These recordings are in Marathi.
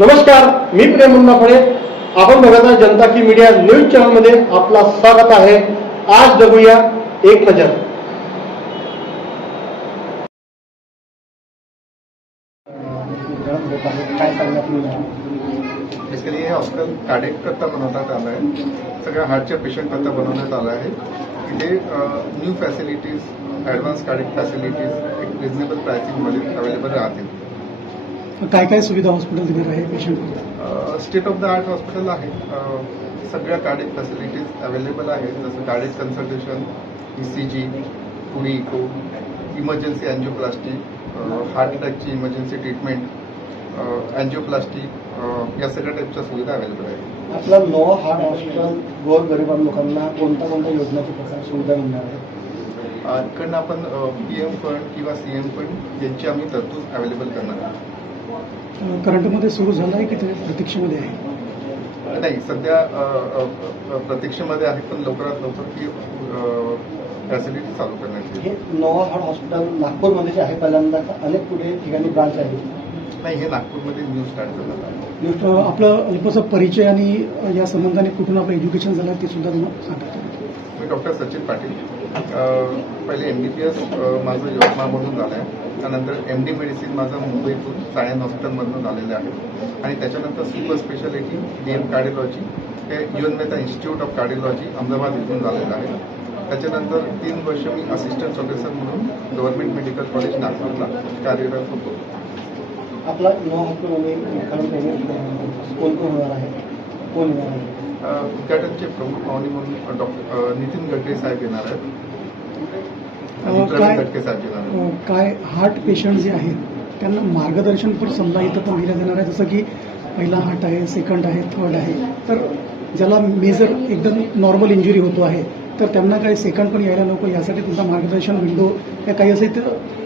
नमस्कार मी प्रेम फळे आपण बघत आहे जनता की मीडिया न्यूज चॅनलमध्ये आपला स्वागत आहे. आज बघूया एक नजर. बेसिकली हे हॉस्पिटल कार्डिक करता बनवण्यात आलं आहे. सगळ्या हार्टच्या पेशंट करता बनवण्यात आलं आहे. इथे new facilities advance cardiac facilities एक रिझनेबल प्राइसिंगमध्ये अवेलेबल राहतील. काय काय सुविधा हॉस्पिटल दिली आहे patient state of the art hospital आहे. सगळ्या कार्डिक फॅसिलिटीज अवेलेबल आहेत. जसं cardiac consultation E C G पुढे इको इमर्जन्सी अँजिओप्लास्टी हार्ट अटॅकची इमर्जन्सी ट्रीटमेंट अँजिओप्लास्टी या सगळ्या टाईपच्या सुविधा अवेलेबल आहेत. आपलं नो हार्ट हॉस्पिटल गोर गरीब लोकांना कोणत्या कोणत्या योजनाची प्रकार सुविधा मिळणार आहे इकडनं आपण पी एम फंड किंवा सी एम फंड यांची आम्ही तरतूद अवेलेबल करणार आहोत. करंटमध्ये सुरू झालं आहे की ते प्रतीक्षेमध्ये आहे? नाही सध्या प्रतीक्षेमध्ये आहे पण लवकरात लवकर ही फॅसिलिटी चालू करण्यात येईल. हे नोवा हार्ट हॉस्पिटल नागपूरमध्ये जे आहे पहिल्यांदा का? अनेक कुठे ठिकाणी ब्रांच आहे? नाही हे नागपूरमध्ये न्यू स्टार्ट आहे अ, आपलं अल्पसा परिचय आणि या संबंधाने कुठून आपलं एज्युकेशन झालं ते सुद्धा तुम्हाला सांगतो मी डॉक्टर सचिन पाटील. पहिले एम बी पी एस माझं यवतमाळमधून झालं आहे. त्यानंतर एम डी मेडिसिन माझं मुंबईतून सायन हॉस्पिटलमधून झालेलं आहे. आणि त्याच्यानंतर super speciality D M cardiology हे UN Mehta institute of cardiology Ahmedabad इथून झालेलं आहे. त्याच्यानंतर तीन वर्ष मी असिस्टंट प्रोफेसर म्हणून गव्हर्नमेंट मेडिकल कॉलेज नागपूरला कार्यरत होतो. आपला कोण कोण होणार आहे? कोण होणार आहे? उद्घाटनचे प्रमुख पाहुणे म्हणून डॉक्टर नितीन गडकरी साहेब येणार आहेत. साहेब येणार आहेत. अ, काय हार्ट पेशंट जे आहेत त्यांना मार्गदर्शनपर सल्ला इथं पण दिला जाणार आहे. जसं की पहिला हार्ट आहे सेकंड आहे थर्ड आहे. तर ज्याला मेजर एकदम नॉर्मल इंजुरी होतो आहे तर त्यांना काही सेकंड पण यायला नको. यासाठी तुमचा मार्गदर्शन विंडो या काही असं इथं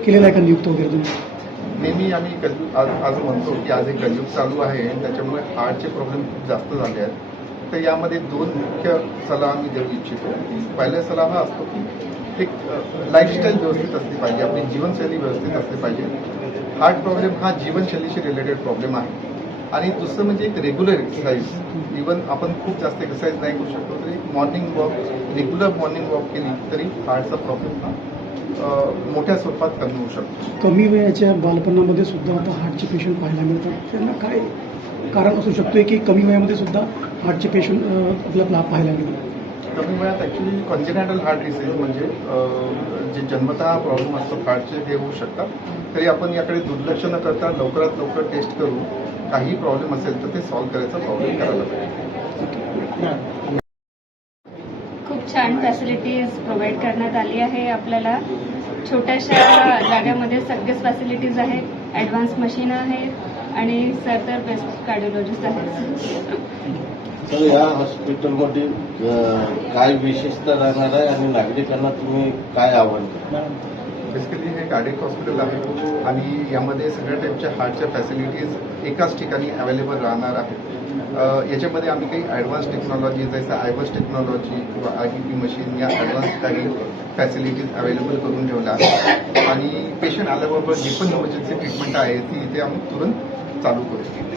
केलेलं आहे का नियुक्त वगैरे तुम्ही? नेहमी आम्ही आज म्हणतो की आज एक कलयुग चालू आहे त्याच्यामुळे हार्टचे प्रॉब्लेम खूप जास्त झाले आहेत. तर यामध्ये दोन मुख्य सल्ला आम्ही देऊ इच्छितो. पहिला सल्ला हा असतो की एक लाईफस्टाईल व्यवस्थित असली पाहिजे आपली जीवनशैली व्यवस्थित असली पाहिजे. हार्ट प्रॉब्लेम हा जीवनशैलीशी रिलेटेड प्रॉब्लेम आहे. आणि दुसरं म्हणजे एक रेग्युलर एक्सरसाइज इवन आपण खूप जास्त एक्सरसाइज नाही करू शकतो तरी morning walk regular morning walk केली तरी हार्टचा प्रॉब्लेम हा मोठ्या स्वरूपात कमी होऊ शकतो. कमी वयाच्या बालपणामध्ये सुद्धा आता हार्टचे पेशंट पाहायला मिळतात. त्यांना काय कारण असू शकतोय की कमी वयामध्ये सुद्धा हार्टचे पेशंट आपल्याला पाहायला मिळतात कमी वेळात ऍक्च्युली कॉन्जेनॅटल हार्ट डिसीज म्हणजे जे जन्मतः प्रॉब्लेम असतो हार्टचे ते होऊ शकतात. तरी आपण याकडे दुर्लक्ष न करता लवकरात लवकर टेस्ट करून काही प्रॉब्लेम असेल तर ते सॉल्व्ह करायचा प्रॉब्लेम करायला पाहिजे. खूप छान फॅसिलिटीज प्रोव्हाइड करण्यात आली आहे आपल्याला. छोट्याशा जाग्यामध्ये सगळेच फॅसिलिटीज आहेत. ॲडव्हान्स मशीन आहेत. आणि सर तर बेस्ट कार्डिओलॉजिस्ट आहेत. तर या हॉस्पिटलमध्ये काय विशेषता राहणार आहे आणि नागरिकांना तुम्ही काय आव्हान बेसिकली हे कार्डिक हॉस्पिटल आहे आणि यामध्ये सगळ्या टाईपच्या हार्टच्या फॅसिलिटीज एकाच ठिकाणी अवेलेबल राहणार आहेत. अ, याच्यामध्ये आम्ही काही ॲडव्हान्स टेक्नॉलॉजी जसं आयवस टेक्नॉलॉजी किंवा आय पी मशीन या ॲडव्हान्स काही फॅसिलिटीज अवेलेबल करून ठेवल्या आहेत. आणि पेशंट आल्याबरोबर जी पण इमर्जन्सी ट्रीटमेंट आहे ती इथे आम्ही तुरंत चालू करू